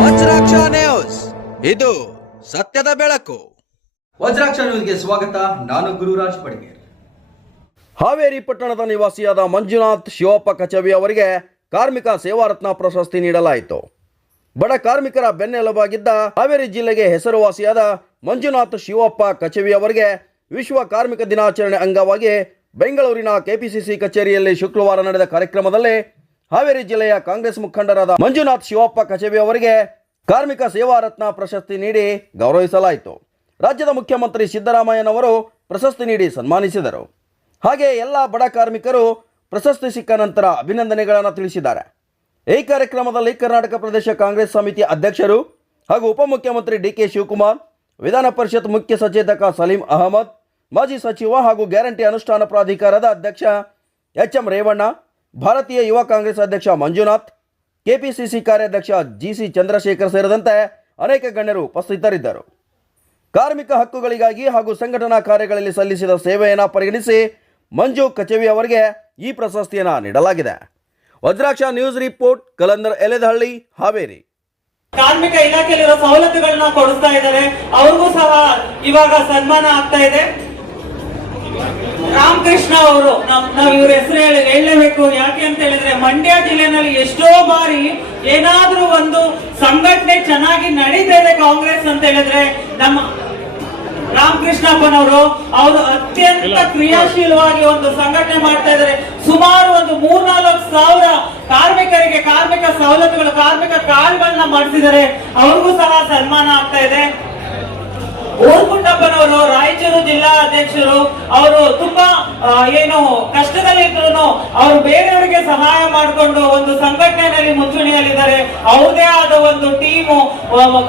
Vajraksha news, ಇದು ಸತ್ಯದ ಬೆಳಕು. ವಜ್ರಾಕ್ಷ ನ್ಯೂಸ್ಗೆ ಸ್ವಾಗತ. ನಾನು ಗುರುರಾಜ್ ಪಡ್ಗೇರ್. ಹಾವೇರಿ ಪಟ್ಟಣದ ನಿವಾಸಿಯಾದ ಮಂಜುನಾಥ್ ಶಿವಪ್ಪ ಕಚವಿ ಅವರಿಗೆ ಕಾರ್ಮಿಕ ಸೇವಾರತ್ನ ಪ್ರಶಸ್ತಿ ನೀಡಲಾಯಿತು. ಬಡ ಕಾರ್ಮಿಕರ ಬೆನ್ನೆಲುಬಾಗಿದ್ದ ಹಾವೇರಿ ಜಿಲ್ಲೆಗೆ ಹೆಸರುವಾಸಿಯಾದ ಮಂಜುನಾಥ್ ಶಿವಪ್ಪ ಕಚವಿ ಅವರಿಗೆ ವಿಶ್ವ ಕಾರ್ಮಿಕ ದಿನಾಚರಣೆ ಅಂಗವಾಗಿ ಬೆಂಗಳೂರಿನ ಕೆಪಿಸಿಸಿ ಕಚೇರಿಯಲ್ಲಿ ಶುಕ್ರವಾರ ನಡೆದ ಕಾರ್ಯಕ್ರಮದಲ್ಲಿ ಹಾವೇರಿ ಜಿಲ್ಲೆಯ ಕಾಂಗ್ರೆಸ್ ಮುಖಂಡರಾದ ಮಂಜುನಾಥ್ ಶಿವಪ್ಪ ಕಚವಿ ಅವರಿಗೆ ಕಾರ್ಮಿಕ ಸೇವಾರತ್ನ ಪ್ರಶಸ್ತಿ ನೀಡಿ ಗೌರವಿಸಲಾಯಿತು. ರಾಜ್ಯದ ಮುಖ್ಯಮಂತ್ರಿ ಸಿದ್ದರಾಮಯ್ಯನವರು ಪ್ರಶಸ್ತಿ ನೀಡಿ ಸನ್ಮಾನಿಸಿದರು. ಹಾಗೆ ಎಲ್ಲ ಬಡ ಕಾರ್ಮಿಕರು ಪ್ರಶಸ್ತಿ ಸಿಕ್ಕ ನಂತರ ಅಭಿನಂದನೆಗಳನ್ನು ತಿಳಿಸಿದ್ದಾರೆ. ಈ ಕಾರ್ಯಕ್ರಮದಲ್ಲಿ ಕರ್ನಾಟಕ ಪ್ರದೇಶ ಕಾಂಗ್ರೆಸ್ ಸಮಿತಿ ಅಧ್ಯಕ್ಷರು ಹಾಗೂ ಉಪಮುಖ್ಯಮಂತ್ರಿ ಡಿಕೆ ಶಿವಕುಮಾರ್, ವಿಧಾನ ಪರಿಷತ್ ಮುಖ್ಯ ಸಚೇತಕ ಸಲೀಂ ಅಹಮದ್, ಮಾಜಿ ಸಚಿವ ಹಾಗೂ ಗ್ಯಾರಂಟಿ ಅನುಷ್ಠಾನ ಪ್ರಾಧಿಕಾರದ ಅಧ್ಯಕ್ಷ ಎಚ್.ಎಂ. ರೇವಣ್ಣ, ಭಾರತೀಯ ಯುವ ಕಾಂಗ್ರೆಸ್ ಅಧ್ಯಕ್ಷ ಮಂಜುನಾಥ್, ಕೆಪಿಸಿಸಿ ಕಾರ್ಯಾಧ್ಯಕ್ಷ ಜಿಸಿ ಚಂದ್ರಶೇಖರ್ ಸೇರಿದಂತೆ ಅನೇಕ ಗಣ್ಯರು ಉಪಸ್ಥಿತರಿದ್ದರು. ಕಾರ್ಮಿಕ ಹಕ್ಕುಗಳಿಗಾಗಿ ಹಾಗೂ ಸಂಘಟನಾ ಕಾರ್ಯಗಳಲ್ಲಿ ಸಲ್ಲಿಸಿದ ಸೇವೆಯನ್ನು ಪರಿಗಣಿಸಿ ಮಂಜು ಕಚವಿ ಅವರಿಗೆ ಈ ಪ್ರಶಸ್ತಿಯನ್ನು ನೀಡಲಾಗಿದೆ. Vajraksha news report, Kalandar ಎಲೆದಹಳ್ಳಿ, Haveri. ಕಾರ್ಮಿಕ ಇಲಾಖೆಯಲ್ಲಿರೋ ಸವಲತ್ತುಗಳನ್ನ ಕೊಡಿಸ್ತಾ ಇದ್ದಾರೆ. ಅವ್ರಿಗೂ ಸಹ ಇವಾಗ ಸನ್ಮಾನ ಆಗ್ತಾ ಇದೆ. ರಾಮಕೃಷ್ಣ ಅವರು, ನಾವು ಇವ್ರ ಹೆಸರು ಹೇಳಲೇಬೇಕು. ಯಾಕೆ ಅಂತ ಹೇಳಿದ್ರೆ ಮಂಡ್ಯ ಜಿಲ್ಲೆನಲ್ಲಿ ಎಷ್ಟೋ ಬಾರಿ ಏನಾದ್ರೂ ಒಂದು ಸಂಘಟನೆ ಚೆನ್ನಾಗಿ ನಡೀತಾ ಇದೆ ಕಾಂಗ್ರೆಸ್ ಅಂತ ಹೇಳಿದ್ರೆ ನಮ್ಮ ರಾಮಕೃಷ್ಣಪ್ಪನವರು ಅವರು ಅತ್ಯಂತ ಕ್ರಿಯಾಶೀಲವಾಗಿ ಒಂದು ಸಂಘಟನೆ ಮಾಡ್ತಾ ಇದ್ದಾರೆ. ಸುಮಾರು ಒಂದು 3-4 ಸಾವಿರ ಕಾರ್ಮಿಕರಿಗೆ ಕಾರ್ಮಿಕ ಸವಲತ್ತುಗಳು, ಕಾರ್ಮಿಕ ಕಾರ್ಡ್ಗಳನ್ನ ಮಾಡಿಸಿದ್ದಾರೆ. ಅವ್ರಿಗೂ ಸಹ ಸನ್ಮಾನ ಆಗ್ತಾ ಇದೆ. ಊರ್ಗುಂಡಪ್ಪನವರು ರಾಯಚೂರು ಜಿಲ್ಲಾ ಅಧ್ಯಕ್ಷರು, ಅವರು ತುಂಬಾ ಏನು ಕಷ್ಟದಲ್ಲಿದ್ರು ಅವರು ಬೇರೆಯವರಿಗೆ ಸಹಾಯ ಮಾಡಿಕೊಂಡು ಒಂದು ಸಂಘಟನೆಯಲ್ಲಿ ಮುಂಚೂಣಿಯಲ್ಲಿದ್ದಾರೆ. ಅವ್ರದೇ ಆದ ಒಂದು ಟೀಮು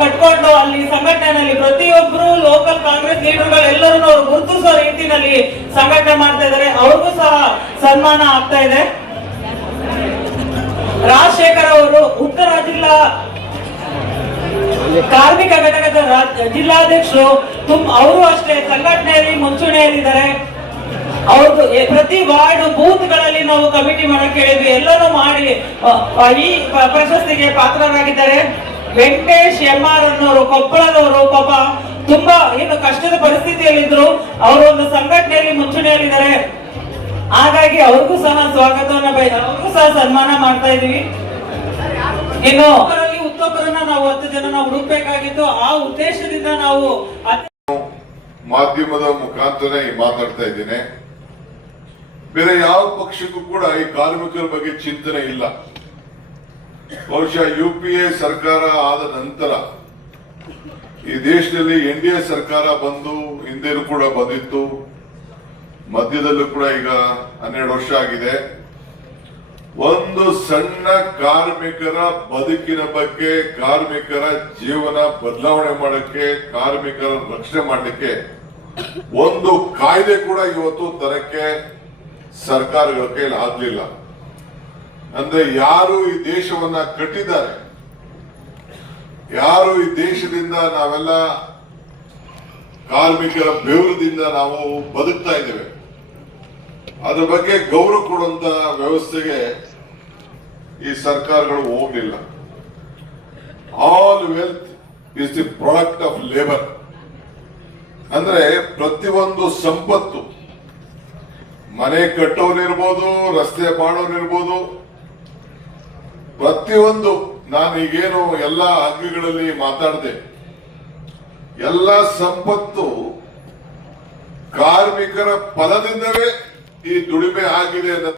ಕಟ್ಕೊಂಡು ಅಲ್ಲಿ ಸಂಘಟನೆಯಲ್ಲಿ ಪ್ರತಿಯೊಬ್ಬರು ಲೋಕಲ್ ಕಾಂಗ್ರೆಸ್ ಲೀಡರ್ಗಳು ಎಲ್ಲರೂ ಅವರು ಗುರುತಿಸೋ ರೀತಿಯಲ್ಲಿ ಸಂಘಟನೆ ಮಾಡ್ತಾ ಇದ್ದಾರೆ. ಅವ್ರಿಗೂ ಸಹ ಸನ್ಮಾನ ಆಗ್ತಾ ಇದೆ. ರಾಜಶೇಖರ್ ಅವರು ಉತ್ತರ ಜಿಲ್ಲಾ ಕಾರ್ಮಿಕ ಘಟಕದ ಜಿಲ್ಲಾಧ್ಯಕ್ಷರು, ಅವರು ಅಷ್ಟೇ ಸಂಘಟನೆಯಲ್ಲಿ ಮುಂಚೂಣಿಯಲ್ಲಿದ್ದಾರೆ. ಅವ್ರದ್ದು ಪ್ರತಿ ವಾರ್ಡ್ ಬೂತ್ ಗಳಲ್ಲಿ ನಾವು ಕಮಿಟಿ ಮಾಡಕ್ ಹೇಳಿದ್ವಿ, ಎಲ್ಲರೂ ಮಾಡಿ ಈ ಪ್ರಶಸ್ತಿಗೆ ಪಾತ್ರರಾಗಿದ್ದಾರೆ. ವೆಂಕಟೇಶ್ ಎಂ.ಆರ್. ಅನ್ನೋರು ಕೊಪ್ಪಳದವರು, ಪಾಪ ತುಂಬಾ ಏನು ಕಷ್ಟದ ಪರಿಸ್ಥಿತಿಯಲ್ಲಿದ್ರು, ಅವರು ಒಂದು ಸಂಘಟನೆಯಲ್ಲಿ ಮುಂಚೂಣಿಯಲ್ಲಿದ್ದಾರೆ. ಹಾಗಾಗಿ ಅವ್ರಿಗೂ ಸಹ ಸ್ವಾಗತವನ್ನ ಅವ್ರಿಗೂ ಸಹ ಸನ್ಮಾನ ಮಾಡ್ತಾ ಇದೀವಿ. ಇನ್ನು ಉತ್ತಮರನ್ನ ನಾವು 10 ಜನ ಹುಡುಕ್ಬೇಕಾಗಿತ್ತು. ಆ ಉದ್ದೇಶದಿಂದ ನಾವು ಮಾಧ್ಯಮದ ಮುಖಾಂತರ ಮಾತಾಡ್ತಾ ಇದ್ದೇನೆ. ಬೇರೆ ಯಾವ ಪಕ್ಷಕ್ಕೂ ಕೂಡ ಈ ಕಾರ್ಮಿಕರ ಬಗ್ಗೆ ಚಿಂತನೆ ಇಲ್ಲ. ಬಹುಶಃ UPA ಸರ್ಕಾರ ಆದ ನಂತರ ಈ ದೇಶದಲ್ಲಿ NDA ಸರ್ಕಾರ ಬಂದು ಹಿಂದೆನೂ ಕೂಡ ಬಂದಿತ್ತು, ಮಧ್ಯದಲ್ಲೂ ಕೂಡ ಈಗ 12 ವರ್ಷ ಆಗಿದೆ. ಒಂದು ಸಣ್ಣ ಕಾರ್ಮಿಕರ ಬದುಕಿನ ಬಗ್ಗೆ, ಕಾರ್ಮಿಕರ ಜೀವನ ಬದಲಾವಣೆ ಮಾಡಕ್ಕೆ, ಕಾರ್ಮಿಕರ ರಕ್ಷಣೆ ಮಾಡಲಿಕ್ಕೆ ಒಂದು ಕಾಯ್ದೆ ಕೂಡ ಇವತ್ತು ತರಕ್ಕೆ ಸರ್ಕಾರಗಳ ಕೈಲಿ ಆಗ್ಲಿಲ್ಲ. ಅಂದ್ರೆ ಯಾರು ಈ ದೇಶವನ್ನ ಕಟ್ಟಿದ್ದಾರೆ, ಯಾರು ಈ ದೇಶದಿಂದ ನಾವೆಲ್ಲ ಕಾರ್ಮಿಕರ ಬೆವರದಿಂದ ನಾವು ಬದುಕ್ತಾ ಇದ್ದೇವೆ, ಅದ್ರ ಬಗ್ಗೆ ಗೌರವ ಕೊಡುವಂತ ವ್ಯವಸ್ಥೆಗೆ ಈ ಸರ್ಕಾರಗಳು ಹೋಗಲಿಲ್ಲ. All wealth is the product of labour. ಅಂದ್ರೆ ಪ್ರತಿಯೊಂದು ಸಂಪತ್ತು, ಮನೆ ಕಟ್ಟೋನಿರ್ಬೋದು, ರಸ್ತೆ ಮಾಡೋನಿರ್ಬೋದು, ಪ್ರತಿಯೊಂದು, ನಾನು ಈಗೇನು ಎಲ್ಲ ಅಂಗಗಳಲ್ಲಿ ಮಾತಾಡಿದೆ, ಎಲ್ಲ ಸಂಪತ್ತು ಕಾರ್ಮಿಕರ ಫಲದಿಂದಲೇ ಈ ದುಡಿಮೆ ಆಗಿದೆ.